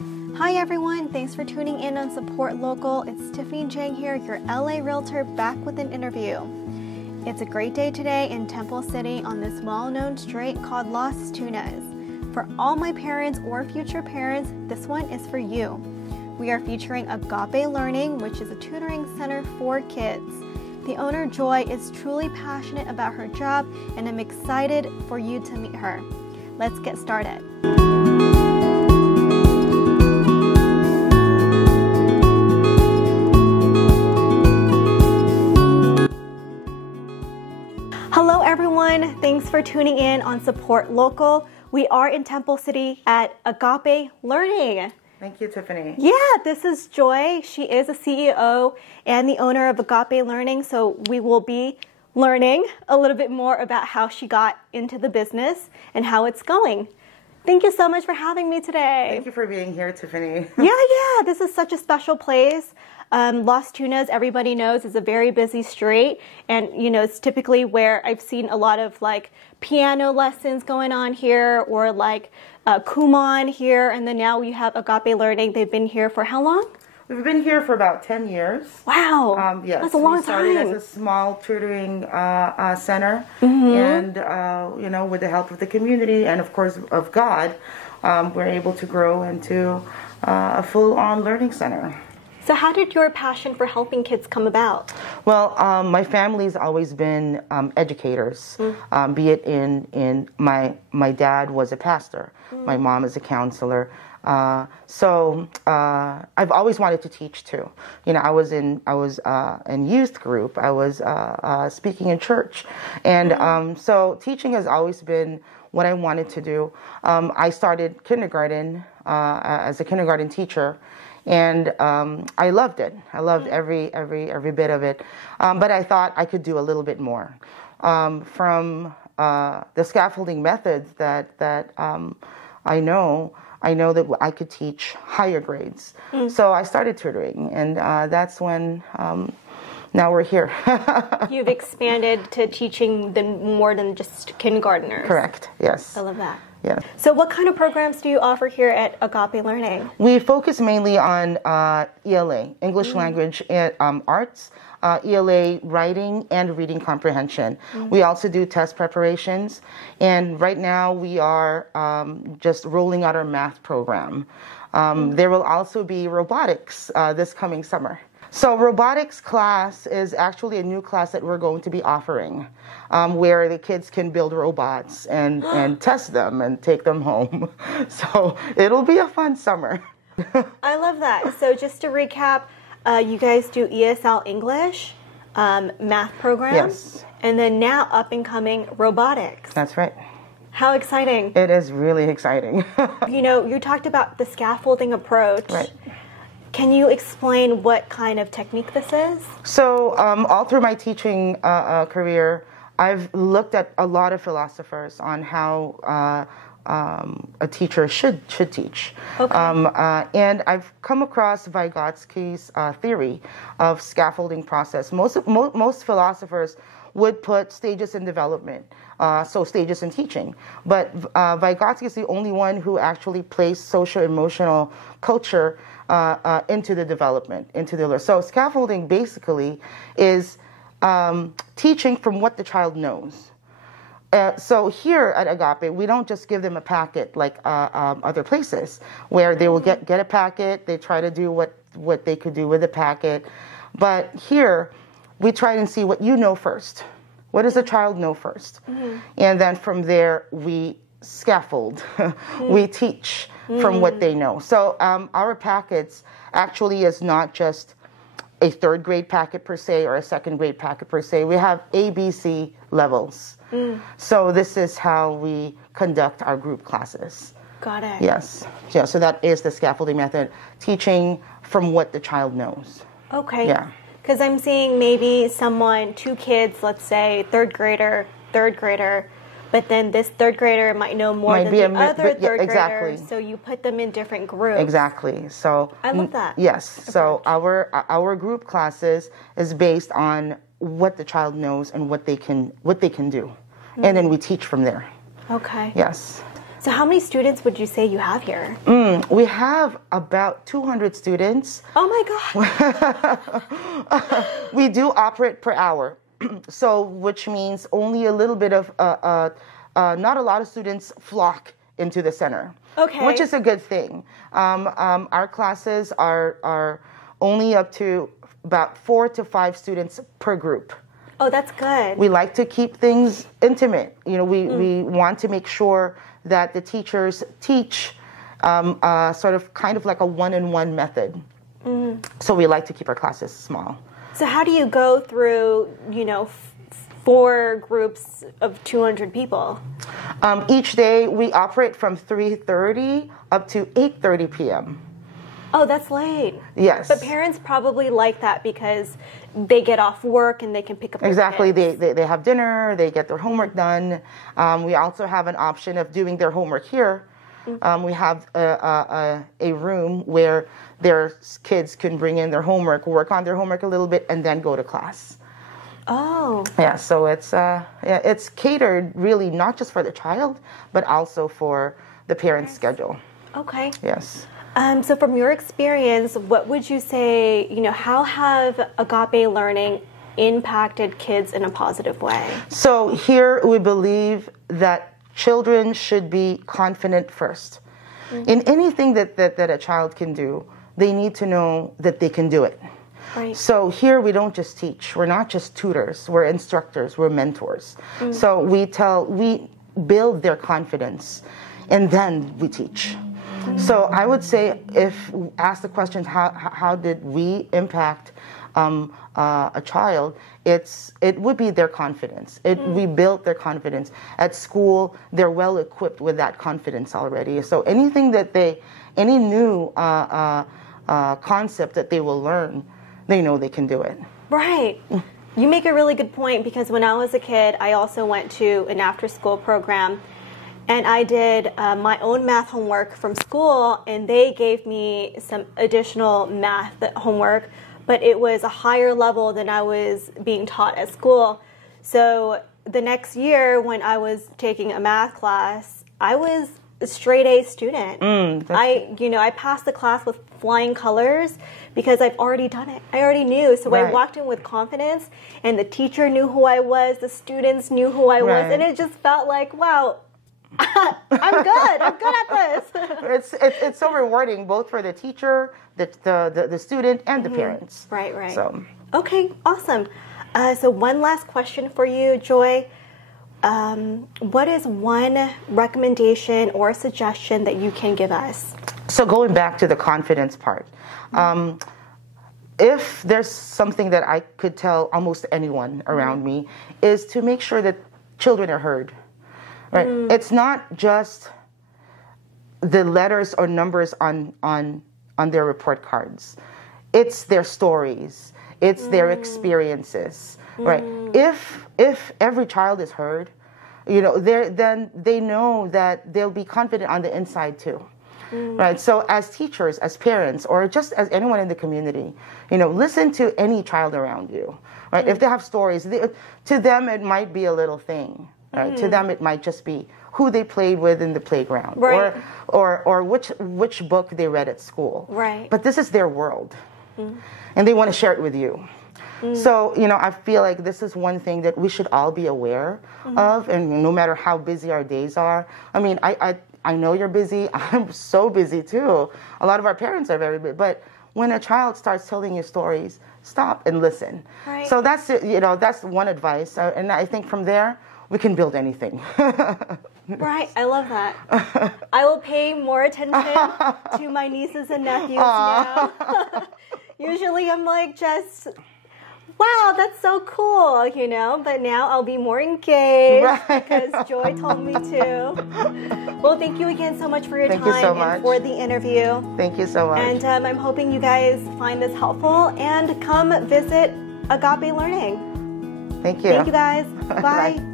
Hi everyone, thanks for tuning in on Support Local. It's Tiffany Giang here, your LA Realtor, back with an interview. It's a great day today in Temple City on this well-known street called Las Tunas. For all my parents or future parents, this one is for you. We are featuring Agape Learning, which is a tutoring center for kids. The owner, Joy, is truly passionate about her job, and I'm excited for you to meet her. Let's get started. Hello everyone, thanks for tuning in on Support Local. We are in Temple City at Agape Learning. Thank you, Tiffany. Yeah, this is Joy. She is a CEO and the owner of Agape Learning, so we will be learning a little bit more about how she got into the business and how it's going. Thank you so much for having me today. Thank you for being here, Tiffany. Yeah, this is such a special place. Las Tunas, everybody knows, is a very busy street, and it's typically where I've seen a lot of like piano lessons going on here, or like Kumon here, and then now we have Agape Learning. They've been here for how long? We've been here for about 10 years. Wow, yes, that's a long we started time. as a small tutoring center, and with the help of the community and of course of God, we're able to grow into a full-on learning center. So how did your passion for helping kids come about? Well, my family's always been educators, be it in my dad was a pastor, my mom is a counselor. So I've always wanted to teach too. I was in youth group. I was speaking in church, and so teaching has always been what I wanted to do. I started kindergarten as a kindergarten teacher. And I loved it. I loved every bit of it. But I thought I could do a little bit more. From the scaffolding methods that I know that I could teach higher grades. So I started tutoring, and that's when now we're here. You've expanded to teaching more than just kindergartners. Correct. Yes. I love that. Yeah. So what kind of programs do you offer here at Agape Learning? We focus mainly on ELA, English Language and Arts, ELA writing and reading comprehension. We also do test preparations, and right now we are just rolling out our math program. There will also be robotics this coming summer. So robotics class is actually a new class that we're going to be offering, where the kids can build robots and test them and take them home. So it'll be a fun summer. I love that. So just to recap, you guys do ESL English, math programs, Yes. and then now up and coming robotics. That's right. How exciting. It is really exciting. You talked about the scaffolding approach. Right. Can you explain what kind of technique this is? So all through my teaching career, I've looked at a lot of philosophers on how a teacher should teach. Okay. And I've come across Vygotsky's theory of scaffolding process. Most philosophers would put stages in development, so stages in teaching. But Vygotsky is the only one who actually placed social-emotional culture into the development, into the learning. So scaffolding basically is teaching from what the child knows. So here at Agape, we don't just give them a packet like other places where they will get a packet, they try to do what they could do with the packet. But here, we try and see what you know first. What does the child know first? And then from there, we scaffold. We teach from what they know. So our packets actually is not just a third grade packet per se or a second grade packet per se. We have ABC levels. So this is how we conduct our group classes. Got it. Yes. Yeah, so that is the scaffolding method, teaching from what the child knows. Okay. Yeah. Because I'm seeing maybe two kids, let's say third grader, but then this third grader might know more than the other third exactly. grader, so you put them in different groups. Exactly. So I love that. Yes. So our group classes is based on what the child knows and what they can do, and then we teach from there. Okay. Yes. So how many students would you say you have here? We have about 200 students. Oh my God. We do operate per hour, so which means only a little bit of, not a lot of students flock into the center. Okay. Which is a good thing. Our classes are only up to about 4 to 5 students per group. Oh, that's good. We like to keep things intimate. You know, we want to make sure that the teachers teach sort of kind of like a one-on-one method. So we like to keep our classes small. So how do you go through, 4 groups of 200 people? Each day we operate from 3:30 up to 8:30 p.m. Oh, that's late. Yes. But parents probably like that because they get off work and they can pick up their Exactly. kids. They have dinner, they get their homework done. We also have an option of doing their homework here. We have a room where their kids can bring in their homework, work on their homework a little bit, and then go to class. Oh. Yeah, so it's catered really not just for the child, but also for the parent's schedule. Okay. Yes. So from your experience, what would you say, how have Agape Learning impacted kids in a positive way? So here we believe that children should be confident first. In anything that a child can do, they need to know that they can do it. Right. So here we don't just teach. We're not just tutors. We're instructors. We're mentors. So we build their confidence, and then we teach. So I would say, if ask the question, how did we impact a child? It would be their confidence. We built their confidence. At school, they're well equipped with that confidence already. So anything that any new concept that they will learn, they know they can do it. Right. You make a really good point, because when I was a kid, I also went to an after-school program, and I did my own math homework from school, and they gave me some additional math homework, but it was a higher level than I was being taught at school. So the next year when I was taking a math class, I was a straight A student. I passed the class with flying colors because I've already done it. I already knew. So I walked in with confidence, and the teacher knew who I was, the students knew who I was, and it just felt like, wow, I'm good. I'm good at this. It's so rewarding, both for the teacher, the student, and the parents. Right. So okay, awesome. So one last question for you, Joy. What is one recommendation or suggestion that you can give us? So going back to the confidence part, if there's something that I could tell almost anyone around me, is to make sure that children are heard. Right? It's not just the letters or numbers on their report cards. It's their stories. It's their experiences. Right? If every child is heard, then they know that they'll be confident on the inside too. Right? So as teachers, as parents, or just as anyone in the community, listen to any child around you. Right? If they have stories, to them it might be a little thing. Right? To them, it might just be who they played with in the playground, or which book they read at school. Right. But this is their world, and they want to share it with you. So I feel like this is one thing that we should all be aware of, and no matter how busy our days are. I mean, I know you're busy. I'm so busy too. A lot of our parents are very busy, but when a child starts telling you stories, stop and listen. Right. So that's that's one advice, and I think from there, we can build anything. Right, I love that. I will pay more attention to my nieces and nephews now. Usually I'm like, just, wow, that's so cool, but now I'll be more engaged because Joy told me to. Well, thank you again so much for your time and for the interview. Thank you so much. And I'm hoping you guys find this helpful and come visit Agape Learning. Thank you. Thank you guys. Bye.